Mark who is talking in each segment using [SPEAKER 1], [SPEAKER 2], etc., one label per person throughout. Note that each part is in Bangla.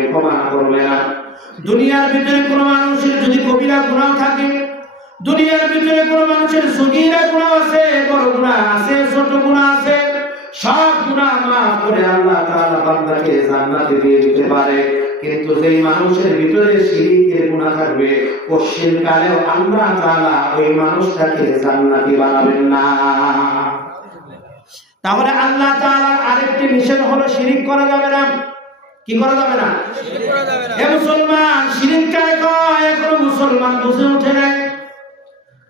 [SPEAKER 1] কখনোই ক্ষমা করবে না। দুনিয়ার ভিতরে কোনো মানুষের যদি কবিরা গুণাও থাকে, দুনিয়ার ভিতরে কোনো মানুষের সগীরা আছে, বড় গুণা আছে, ছোট গুণা আছে, সব গুণা মাফ করে আল্লাহ তাআলা বান্দাকে জান্নাতে দিয়ে দিতে পারে। কিন্তু যেই মানুষের ভিতরে শিরিকের গুণা থাকবে পশ্চিম কালেও আল্লাহ তাআলা ওই মানুষটাকে জান্নাতি বানাবেন না। তাহলে আল্লাহ আরেকটি নিষেধ হলো শিরিক করা যাবে না। কি করা যাবে না? এ মুসলমান শিরিক কারে কয়, এখনও মুসলমান বুঝে ওঠে নাই।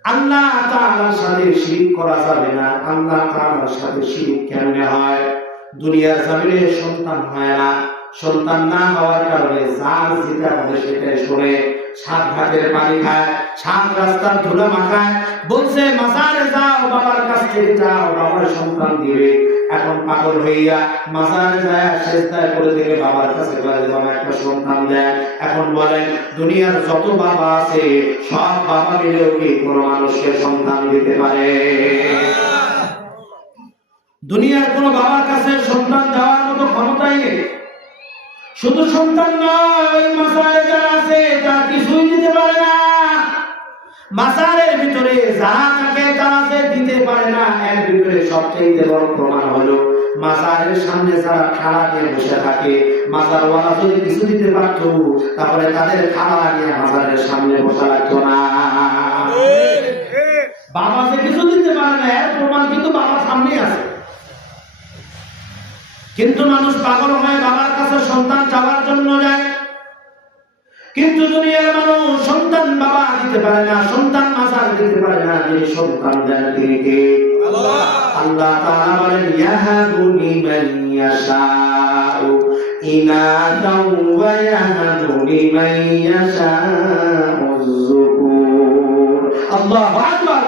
[SPEAKER 1] আল্লাহ তাআলার সাথে শিরিক করা যাবে না। আল্লাহ তাআলার সাথে শিরিক কেমনে হয়? দুনিয়ার জমিনে সন্তান হয় না। সন্তান না হওয়ার কারণে যার যেটা হবে সেটাই শুনে। সাত ঘাটের পানি খায় সাত রাস্তার ধুলো মাখায়। বলছে, মাজারে যাও, বাবার কাছ থেকে যাও, বাবার সন্তান দিবে। এখন পাগল হইয়া মাজারে যায় শেষদায় করে থেকে বাবার কাছে বলে, বাবা, একটা সন্তান দেয়। এখন বলেন দুনিয়ার যত বাবা আছে, সব বাবা মিলেও কি কোনো মানুষকে সন্তান দিতে পারে? দুনিয়ার কোন বাবার কাছে সন্তান দেওয়ার মতো শুধু সন্তান নয় মাসারে যারা আছে তারা কিছুই দিতে পারে না। মাসারের ভিতরে থাকে তারা যে দিতে পারে না এর ভিতরে সবচেয়ে বড় প্রমাণ হলো মাজারের সামনে যারা খাড়া নিয়ে বসে থাকে মাজারওয়ালা যদি কিছু দিতে পারতো তাহলে তাদের খাড়া নিয়ে মাজারের সামনে বসা লাগতো না। বাবা যে কিছু দিতে পারে না এর প্রমাণ কিন্তু বাবার সামনে আছে। কিন্তু মানুষ পাগল হয়ে বাবার কাছে সন্তান চাওয়ার জন্য যায়। কিন্তু দুনিয়ার মানুষ সন্তান বাবা দিতে পারে না, সন্তান মাজার দিতে পারে না যিনি সন্তান দেন তিনি কে? আল্লাহ তাআলা বলেন, ইয়াহাবু লিমান ইয়াশাউ ইনাদাও ওয়া ইয়াহাবু লিমান ইয়াশাউ যুকুর। আল্লাহু আকবার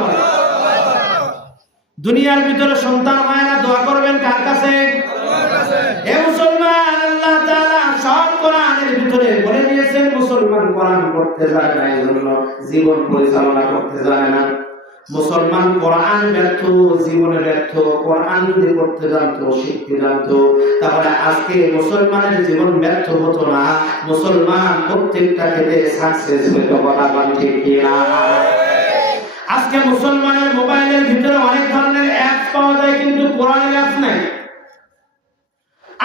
[SPEAKER 1] দুনিয়ার ভিতরে সন্তান হয় না, দোয়া করবেন কার কাছে? মুসলমান কোরআন করতে ব্যর্থ, জীবনে ব্যর্থ, কোরআন যদি পড়তে জানতো, শিখতে জানতো, তাহলে আজকে মুসলমানের জীবন ব্যর্থ হতো না। মুসলমান প্রত্যেকটা ক্ষেত্রে সাকসেস হইতো কথা বল ঠিক কিনা? আজকে মুসলমানের মোবাইলের ভিতরে অনেক ধরনের অ্যাপস পাওয়া যায়, কিন্তু কোরআনের অ্যাপস নাই।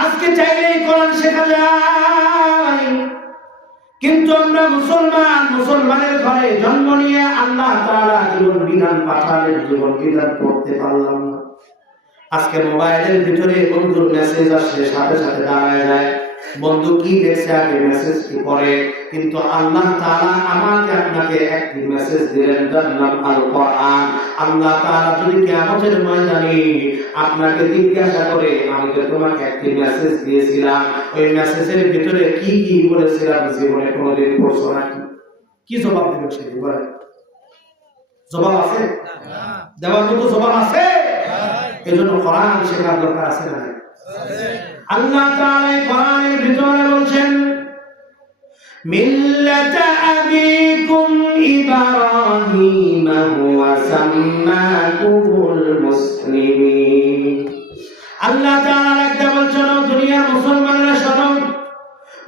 [SPEAKER 1] আজকে চাইলেই কোরআন শেখা যায়। কিন্তু আমরা মুসলমান, মুসলমানের ঘরে জন্ম নিয়ে আল্লাহ তাআলা জীবন বিধান পাঠালেন জীবন বিধান করতে পারলাম না। আজকে মোবাইলের ভিতরে বন্ধুর মেসেজ আসে সাথে সাথে দাঁড়ায় যায়। বন্ধু কি দেখছে আগে মেসেজ কি করে কিন্তু আল্লাহ তাআলা আমাকে আপনাকে একটি মেসেজ দিলেন নাম আল কোরআন। আল্লাহ তাআলা যদি কিয়ামতের ময়দানে আপনাকে জিজ্ঞাসা করে আমি তো তোমাকে একটি মেসেজ দিয়েছিলাম ওই মেসেজের ভিতরে কি কি বলেছিলাম জীবনে কোনোদিন পড়ছো নাকি? কি জবাব দিবেন সেই বলেন। জবাব আছে? দেওয়ার মতো জবাব আছে? এজন্য কোরআন শেখার দরকার আছে না আল্লাহ তাআলা কোরআনের ভিতরে বলছেন, মিল্লাত আবিকুম বলছেন দুনিয়ার মুসলমানরা, শোনো,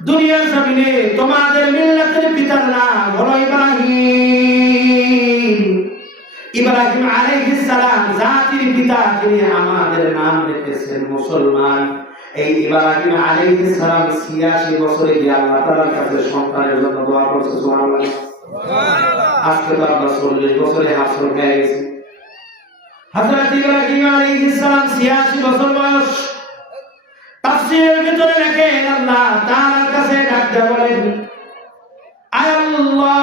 [SPEAKER 1] দুনিয়ার জমিনে তোমাদের মিল্লাতের পিতার নাম হলো ইব্রাহিম। ইব্রাহিম আলাইহিস সালাম জাতির পিতা যিনি আমাদের নাম রেখেছেন মুসলমান। এই ইব্রাহিম আলাইহিস সালাম 86 বছরে গিয়ে আল্লাহ তাআলার কাছে সন্তানের জন্য দোয়া করছে সুবহানাল্লাহ। আজকে তো আমরা 40 বছরে হাসর হয়ে গেছি। হযরত ইব্রাহিম আলাইহিস সালাম 86 বছর বয়স। তাফসীরের ভিতরে লেখেন আল্লাহ তাআলার কাছে ডাক দিয়ে বলেন আয় আল্লাহ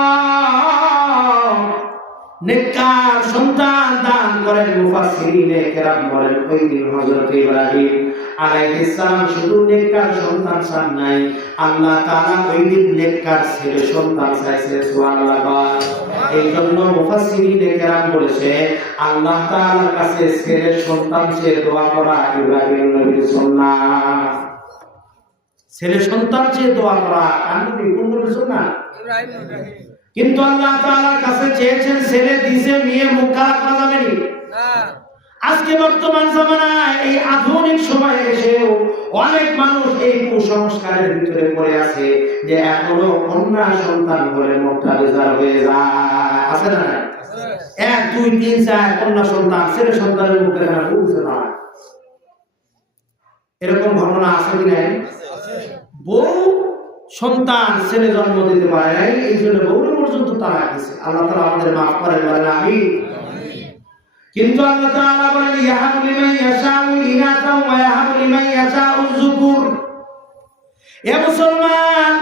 [SPEAKER 1] নেককার সন্তান দান করেন মুফাসসিরিনে কেরাম বলেন ওই দিন হযরত ইব্রাহিম আলাইহিস সালাম শুধু নেককার সন্তান চান নাই। আল্লাহ তাআলা ওই দিন নেককার ছেলে সন্তান চাইছে, সুবহানাল্লাহ এই জন্য মুফাসসিরিনে কেরাম বলেছে, আল্লাহ তাআলার কাছে ছেলে সন্তান চেয়ে দোয়া করা ইব্রাহিম নবীর সুন্নাহ। ছেলে সন্তান চেয়ে দোয়া করা নবী কোন নবীর সুন্নাহ? কিন্তু আল্লাহ তাআলার কাছে চেয়েছেন ছেলে দিছে মেয়ে মুখ খারাপ করা যাবে নি? আজকে বর্তমান জামানায় এই আধুনিক সময়ে এসেও অনেক মানুষ এই কুসংস্কারের ভিতরে পড়ে আছে যে এখনও কন্যা সন্তান বলে মোটা রেজার হয়ে যায়। আছে না এক দুই তিন চার কন্যা সন্তান ছেলে সন্তানের মুখে না বুঝতে না। এরকম ঘটনা আছে কি নাই? বউ সন্তান ছেলে জন্ম দিতে পারে নাই, এই জন্য বহু পর্যন্ত তারা গেছে। আল্লাহ তালা আমাদের মাফ করে বলেন আমি কিন্তু আল্লাহ তাআলা বলেন, ইয়াহাবু লিমান ইয়াশাউ ইনাতা ওয়া ইয়াশাউ যুকুর। এ মুসলমান,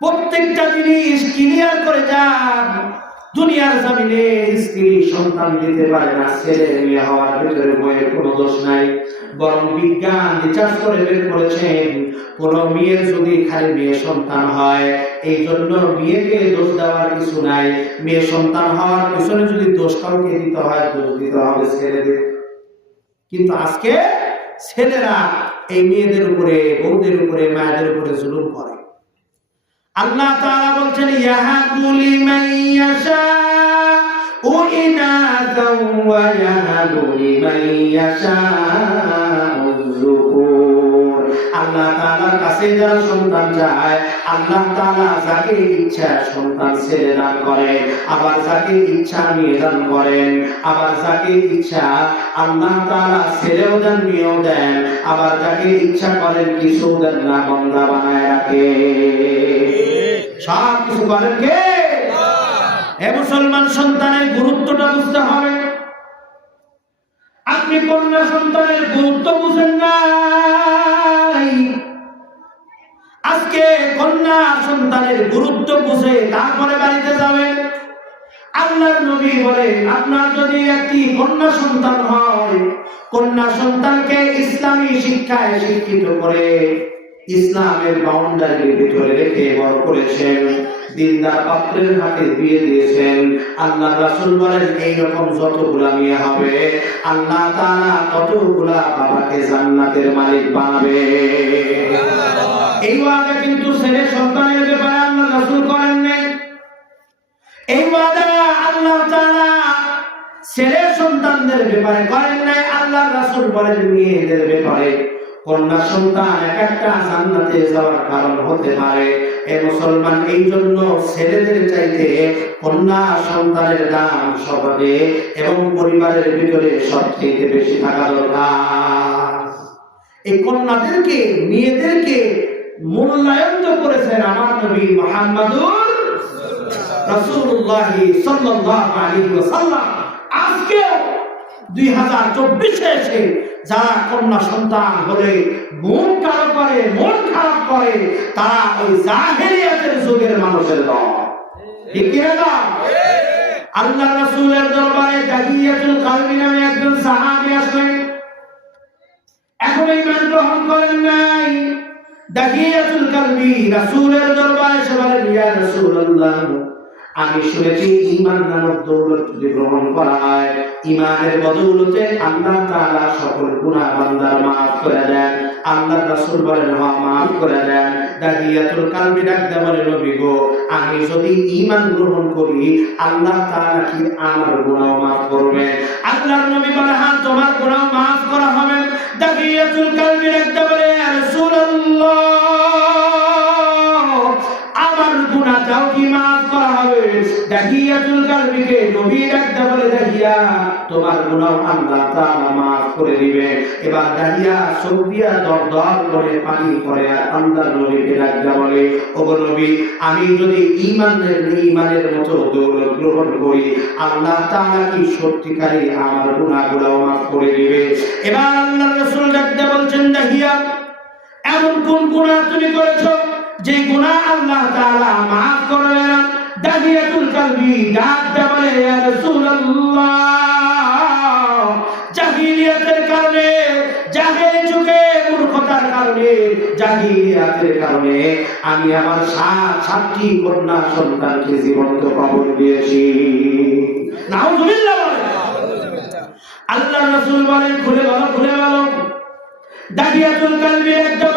[SPEAKER 1] প্রত্যেকটা জিনিস ক্লিয়ার করে যান। দুনিয়ার জমিনে স্ত্রী সন্তান দিতে পারে না, ছেলে মেয়ে হওয়ার ভিতরে বইয়ের কোনো দোষ নাই। বরং বিজ্ঞান রিচার্জ করে বের করেছেন, কোন মেয়ের যদি খালি মেয়ে সন্তান হয় এই জন্য মেয়েকে দোষ দেওয়ার কিছু নাই। মেয়ে সন্তান হওয়ার পিছনে যদি দোষ কাউকে দিতে হয়, দোষ দিতে হবে ছেলেদের। কিন্তু আজকে ছেলেরা এই মেয়েদের উপরে, বউদের উপরে, মায়েদের উপরে জুলুম করে। আল্লাহ তাআলা বলছেন ইয়াহাবু লিমান ইয়াশাউ ইনাতাও ওয়া ইয়াহাবু লিমান ইয়াশাউ যুকুর আল্লাহ তাআলার কাছে যারা সন্তান চায়, আল্লাহ তাআলা যাকে ইচ্ছা সন্তান ছেলে দান করে, আবার যাকে ইচ্ছা মেয়ে দান করেন, আবার যাকে ইচ্ছা আল্লাহ তাআলা ছেলেও দেন, মেয়েও দেন, আবার যাকে ইচ্ছা করেন কিছু দেন না, বন্দা বানায় রাখে। সব কিছু করেন কে? এ মুসলমান সন্তানের গুরুত্বটা বুঝতে হবে। আপনি কন্যা সন্তানের গুরুত্ব বুঝেন নাই কন্যা সন্তানের গুরুত্ব বুঝে তারপরে বাড়িতে যাবে। আল্লাহ নবী বলে, আপনার যদি একটি কন্যা সন্তান হয়, কন্যা সন্তানকে ইসলামী শিক্ষায় শিক্ষিত করে ইসলামের বাউন্ডারির ভিতরে রেখে বড় করেছেন, দিনদার পাত্রের হাতে দিয়েছেন। আল্লাহ রাসূল বলেন হবে, আল্লাহ ততগুলা বাবাকে জান্নাতের মালিক বানাবে। এই ওয়াদা কিন্তু ছেলে সন্তানের ব্যাপারে আল্লাহ রাসূল করেন নাই। এই ওয়াদা আল্লাহ তাআলা ছেলে সন্তানদের ব্যাপারে করেন নাই। আল্লাহ রাসূল বলেন, মেয়েদের ব্যাপারে কন্যা সন্তান এক একটা জান্নাতে যাওয়ার কারণ হতে পারে। এ মুসলমান এই জন্য ছেলেদের চাইতে কন্যা সন্তানের দাম সবাবে এবং পরিবারের ভিতরে সবচেয়ে বেশি থাকা দরকার। এই কন্যাদেরকে, মেয়েদেরকে মূল্যায়ন তো করেছেন আমার নবী মোহাম্মদুর রাসূলুল্লাহ সাল্লাল্লাহু আলাইহি ওয়াসাল্লাম। হাজার চব্বিশে এসে যারা কন্যা সন্তান হলে মন খারাপ করে, মন খারাপ করে তারা ওই জাহেলিয়াতের যুগের মানুষের দল আল্লাহ রাসূলের দরবারে দাহিয়াতুল কালবি নামে একজন সাহাবী আসলেন। এখন ইমান গ্রহণ করেন নাই। দাহিয়াতুল কালবি রাসূলের দরবারে বলেন, ইয়া রাসূলুল্লাহ। আমি শুনেছি ঈমান নামক দৌলত যদি গ্রহণ করা হয় ঈমানের বদৌলতে আল্লাহ তাআলা সকল গুনাহ বান্দার maaf করে দেন আল্লাহ রাসূল বলেন হ্যাঁ maaf করে দেন। কালবি বলে, নবী গো আমি যদি ঈমান গ্রহণ করি, আল্লাহ কি আমার গুনাহ maaf করবে? নবী বলে হ্যাঁ তোমার maaf করা হবে। দাহিয়াতুল কালবি বলে আমার গুনাহটাও কি করা আল্লাহ আমি যদি ঈমানের ঈমানের মতো দৌলত গ্রহণ করি, আল্লাহ কি সত্যিকারী আমার গুনাহগুলো maaf করে দিবে? এবার আল্লাহর রাসূল ডাকতে বলছেন দাহিয়া এমন কোন গুনাহ তুমি করেছ যে গুনাহ আল্লাহ তাআলা maaf করবে না? দাহিয়াতুল কালবি, ডাক দে বলে রাসূলুল্লাহ! জাহিলিয়াতের কারণে জাহেল যুগে মূর্খতার কারণে জাহিলিয়াতের কারণে আমি আমার সাত, সাতটি কন্যা সন্তানকে জীবন্ত কবর দিয়েছি। আল্লাহ রাসূল বলেন, খুলে খুলে কালবি একটা